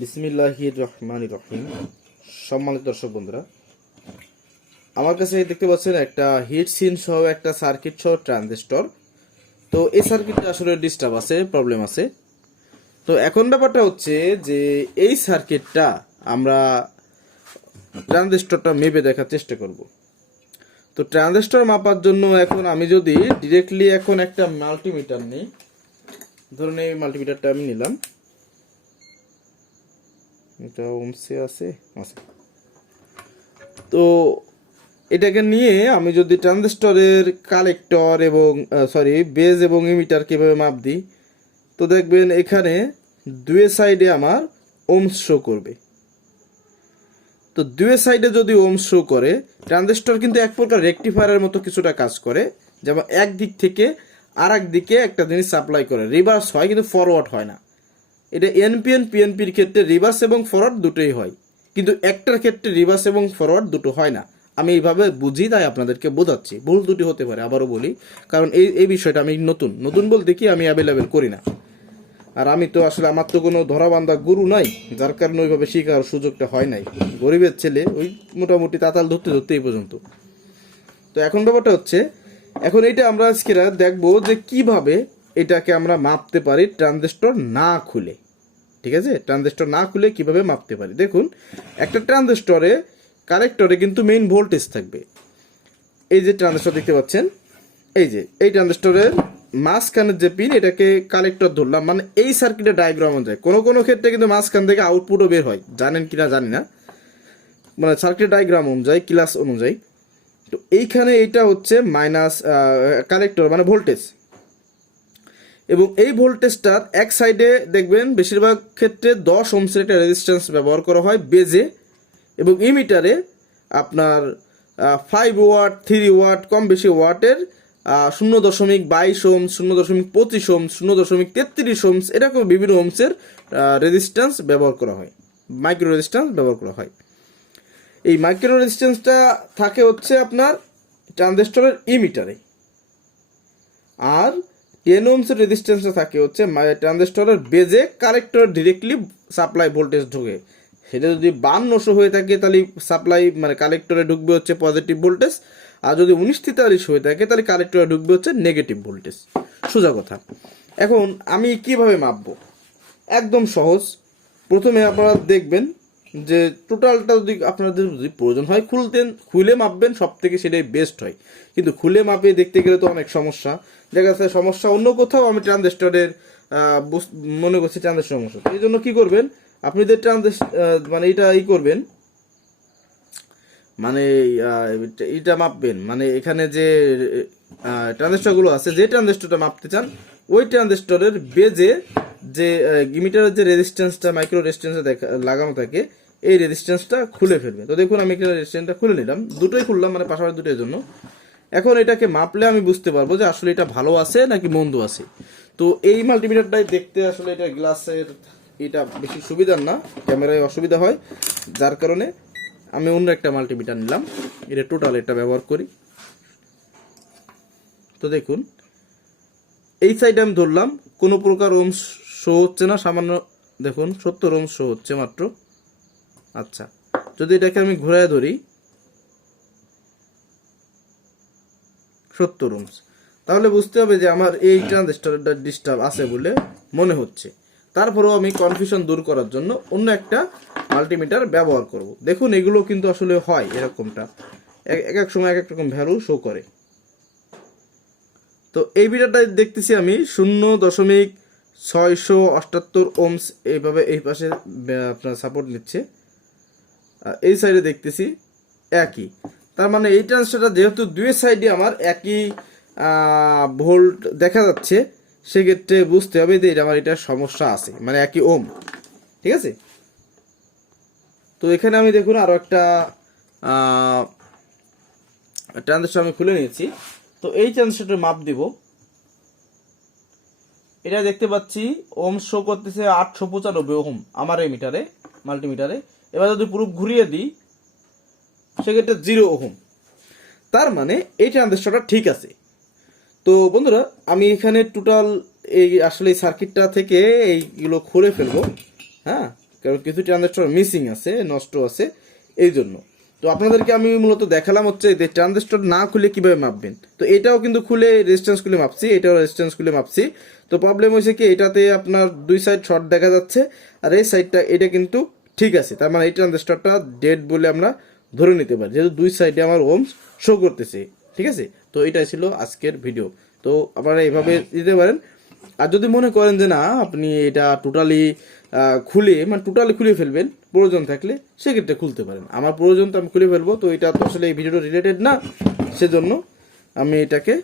বিসমিল্লাহির রহমান রহিম। সম্মানিত দর্শক বন্ধুরা, আমার কাছে দেখতে পাচ্ছেন একটা হিট সিন সহ একটা সার্কিট সহ ট্রানজিস্টর। তো এই সার্কিটটা আসলে ডিস্টার্ব আছে, প্রবলেম আছে। তো এখন ব্যাপারটা হচ্ছে যে এই সার্কিটটা আমরা ট্রানজিস্টরটা মেপে দেখার চেষ্টা করব। তো ট্রানজিস্টর মাপার জন্য এখন আমি যদি ডিরেক্টলি এখন একটা মাল্টিমিটার নিই, ধরুন এই মাল্টিমিটারটা আমি নিলাম। এটা ওমসে আছে আছে তো এটাকে নিয়ে আমি যদি ট্রানজিস্টরের কালেক্টর এবং সরি বেজ এবং ইমিটার কীভাবে মাপ দিই, তো দেখবেন এখানে দুয়ে সাইডে আমার ওমস শো করবে। তো দুয়ে সাইডে যদি ওমস শো করে ট্রানজিস্টর কিন্তু এক প্রকার রেকটিফায়ারের মতো কিছুটা কাজ করে, যেমন এক দিক থেকে আর দিকে একটা জিনিস সাপ্লাই করে। রিভার্স হয় কিন্তু ফরওয়ার্ড হয় না। এটা এনপিএন পিএনপির ক্ষেত্রে রিভার্স এবং ফরওয়ার্ড দুটোই হয়। কিন্তু একটার ক্ষেত্রে রিভার্স এবং ফরওয়ার্ড দুটো হয় না। আমি এইভাবে বুঝি, তাই আপনাদেরকে বোঝাচ্ছি। ভুল দুটি হতে পারে, আবারও বলি। কারণ এই এই বিষয়টা আমি নতুন। নতুন বলতে কি আমি অ্যাভেলেবেল করি না। আর আমি তো আসলে আমার তো কোনো ধরাবান্ধা গুরু নাই, যার কারণে ওইভাবে শেখার সুযোগটা হয় নাই। গরিবের ছেলে, ওই মোটামুটি তাতাল ধরতে ধরতে এই পর্যন্ত। তো এখন ব্যাপারটা হচ্ছে, এখন এটা আমরা আজকে দেখব যে কীভাবে এটাকে আমরা মাপতে পারি ট্রানজিস্টর না খুলে। ঠিক আছে? ট্রানজিস্টর না খুলে কীভাবে মাপতে পারি? দেখুন, একটা ট্রানজিস্টরে কালেক্টরে কিন্তু মেইন ভোল্টেজ থাকবে। এই যে ট্রানজিস্টর দেখতে পাচ্ছেন, এই যে, এই ট্রানজিস্টরের মাঝখানের যে পিন এটাকে কালেক্টর ধরলাম। মানে এই সার্কিটের ডায়াগ্রাম অনুযায়ী। কোনো কোনো ক্ষেত্রে কিন্তু মাঝখান থেকে আউটপুটও বের হয়। জানেন কি না জানি না। মানে সার্কিট ডায়াগ্রাম অনুযায়ী ক্লাস অনুযায়ী। তো এইখানে এটা হচ্ছে মাইনাস কালেক্টর মানে ভোল্টেজ এবং এই ভোল্টেজটার এক সাইডে দেখবেন বেশিরভাগ ক্ষেত্রে দশ ওমসের একটা রেজিস্ট্যান্স ব্যবহার করা হয় বেজে এবং ইমিটারে আপনার ফাইভ ওয়াট থ্রি ওয়াট কম বেশি ওয়াটের শূন্য দশমিক বাইশ ওমস শূন্য দশমিক পঁচিশ ওমস শূন্য দশমিক তেত্রিশ ওমস এরকম বিভিন্ন ওমসের রেজিস্ট্যান্স ব্যবহার করা হয়। মাইক্রো রেজিস্ট্যান্স ব্যবহার করা হয়। এই মাইক্রো রেজিস্ট্যান্সটা থাকে হচ্ছে আপনার ট্রানজিস্টরের ইমিটারে আর টেন ওমসের রেজিস্ট্যান্সটা থাকে হচ্ছে ট্রানজিস্টরের বেজে কালেক্টর ডিরেক্টলি সাপ্লাই ভোল্টেজ ঢোকে। সেটা যদি বান্নশো হয়ে থাকে, তাহলে সাপ্লাই মানে কালেক্টরে ঢুকবে হচ্ছে পজিটিভ ভোল্টেজ আর যদি উনিশ তেতাল্লিশ হয়ে থাকে, তাহলে কালেক্টরে ঢুকবে হচ্ছে নেগেটিভ ভোল্টেজ সোজা কথা। এখন আমি কীভাবে মাপবো? একদম সহজ। প্রথমে আপনারা দেখবেন যে টোটালটা যদি আপনাদের যদি প্রয়োজন হয়, খুলতেন, খুলে মাপবেন সব থেকে সেটাই বেস্ট হয়। কিন্তু খুলে মাপে দেখতে গেলে তো অনেক সমস্যা। দেখা যাচ্ছে সমস্যা অন্য কোথাও, আমি ট্রানজিস্টরের মনে করছি ট্রানজিস্টর সমস্যা। এই জন্য কি করবেন? আপনি যে মানে এটা ই করবেন মানে এটা মাপবেন। মানে এখানে যে ট্রানজিস্টরগুলো আছে, যে ট্রানজিস্টরটা মাপতে চান, ওই ট্রানজিস্টরের বেজে যে গিমিটারের যে রেজিস্ট্যান্সটা মাইক্রো রেজিস্ট্যান্সটা লাগানো থাকে, এই রেজিস্ট্যান্সটা খুলে ফেলবে। তো দেখুন, আমি এখানে রেজিস্ট্যান্সটা খুলে নিলাম। দুটোই খুললাম মানে পাশাপাশি দুটোর জন্য। এখন এটাকে মাপলে আমি বুঝতে পারব যে আসলে এটা ভালো আছে নাকি মন্দ আছে। তো এই মাল্টিমিটারটাই দেখতে আসলে এটা গ্লাসের এটা বেশি সুবিধার না, ক্যামেরায় অসুবিধা হয়। যার কারণে আমি অন্য একটা মাল্টিমিটার নিলাম। এটা টোটাল এটা ব্যবহার করি। তো দেখুন, এই সাইডে আমি ধরলাম, কোনো প্রকার ওম শো হচ্ছে না, সামান্য দেখুন, সত্তর ওম শো হচ্ছে মাত্র। আচ্ছা যদি এটাকে আমি ঘুরায় ধরি, সত্তর ওমস তাহলে বুঝতে হবে যে আমার এই ট্রানজিস্টরটা ডিস্টার্ব আছে বলে মনে হচ্ছে। তারপরেও আমি কনফিউশন দূর করার জন্য অন্য একটা মাল্টিমিটার ব্যবহার করব। দেখুন, এগুলো কিন্তু আসলে হয় এরকমটা। এক এক সময় এক এক রকম ভ্যালু শো করে। তো এই মিটারটা দেখতেছি আমি শূন্য দশমিক ছয়শো অষ্টাত্তর ওমস এইভাবে এই পাশে আপনার সাপোর্ট নিচ্ছে। এই সাইডে দেখতেছি, একই। তার মানে এই ট্রান্সটারটা যেহেতু দুই সাইডে আমার, একই ভোল্ট দেখা যাচ্ছে, সেক্ষেত্রে বুঝতে হবে যে এটা আমার এটা সমস্যা আছে মানে একই ওম ঠিক আছে? তো এখানে আমি দেখুন আরও একটা ট্রানজিস্টার আমি খুলে নিয়েছি। তো এই ট্রানজিস্টারের মাপ দিব। এটা দেখতে পাচ্ছি, ওম শো করতেছে আটশো পঁচানব্বই ওহম, আমার এই মিটারে মাল্টিমিটারে এবার যদি পুরো ঘুরিয়ে দিই, সেক্ষেত্রে জিরো ওহম। তার মানে এই ট্রানজিস্টরটা ঠিক আছে। তো বন্ধুরা, আমি এখানে টোটাল এই আসলে এই সার্কিটটা থেকে এইগুলো খুলে ফেলব। হ্যাঁ কারণ কিছু ট্রানজিস্টর মিসিং আছে, নষ্ট আছে এই জন্য তো আপনাদেরকে আমি মূলত দেখালাম হচ্ছে যে ট্রানজিস্টর না খুলে কীভাবে মাপবেন। তো এটাও কিন্তু খুলে রেজিস্ট্যান্স খুলে মাপছি এটাও রেজিস্ট্যান্স খুলে মাপছি। তো প্রবলেম হয়েছে কি এটাতে আপনার দুই সাইড শর্ট দেখা যাচ্ছে আর এই সাইডটা এটা কিন্তু ঠিক আছে। তার মানে এই ট্রানজিস্টরটা ডেড বলে আমরা ধরে নিতে পারি যেহেতু দুই সাইডে আমার ওমস শো করতেছে ঠিক আছে? তো এটাই ছিল আজকের ভিডিও তো আপনারা এইভাবে দিতে পারেন। আর যদি মনে করেন যে না, আপনি এটা টোটালি খুলে মানে টোটালি খুলে ফেলবেন, প্রয়োজন থাকলে সেক্ষেত্রে খুলতে পারেন। আমার প্রয়োজন তো আমি খুলে ফেলব, তো এটা তো আসলে এই ভিডিওটা রিলেটেড না, সেজন্য আমি এটাকে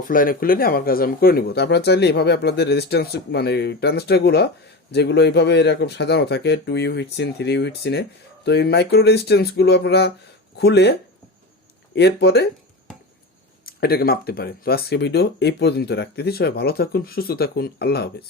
অফলাইনে খুলে নিয়ে আমার কাজ আমি করে নিব। তো আপনারা চাইলে এভাবে আপনাদের রেজিস্ট্যান্স মানে ট্রানজিস্টারগুলো যেগুলো এইভাবে এরকম সাজানো থাকে two U heatsink three U হিটসিনে তো এই মাইক্রো রেজিস্ট্যান্সগুলো আপনারা খুলে, এরপরে এটাকে মাপতে পারেন। তো আজকে ভিডিও এই পর্যন্ত রাখতেছি সবাই ভালো থাকুন, সুস্থ থাকুন। আল্লাহ হাফেজ।